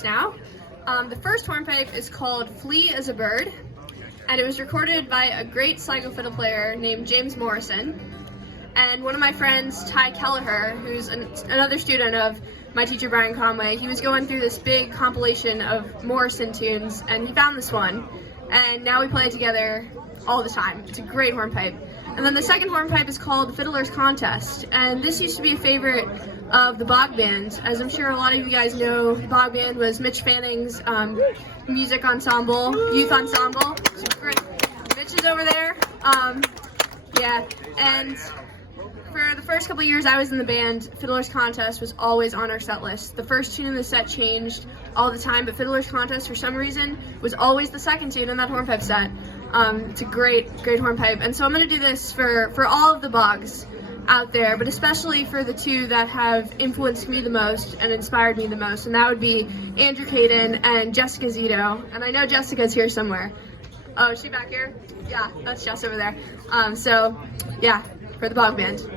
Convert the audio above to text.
hornpipes now. The first hornpipe is called Flee as a Bird, and it was recorded by a great sligo fiddle player named James Morrison. And one of my friends, Ty Kelleher, who's another student of my teacher Brian Conway, he was going through this big compilation of Morrison tunes, and he found this one, and now we play it together all the time. It's a great hornpipe. And then the second hornpipe is called Fiddler's Contest, and this used to be a favorite of the Bog Band. As I'm sure a lot of you guys know, the Bog Band was Mitch Fanning's music ensemble, youth ensemble. So great. Mitch is over there. Yeah, and for the first couple of years I was in the band, Fiddler's Contest was always on our set list. The first tune in the set changed all the time, but Fiddler's Contest, for some reason, was always the second tune in that hornpipe set. It's a great hornpipe, and so I'm going to do this for all of the bogs out there, but especially for the two that have influenced me the most and inspired me the most, and that would be Andrew Caden and Jessica Zito. And I know Jessica's here somewhere. Oh, is she back here? Yeah, that's Jess over there. So, yeah, for the Bog Band.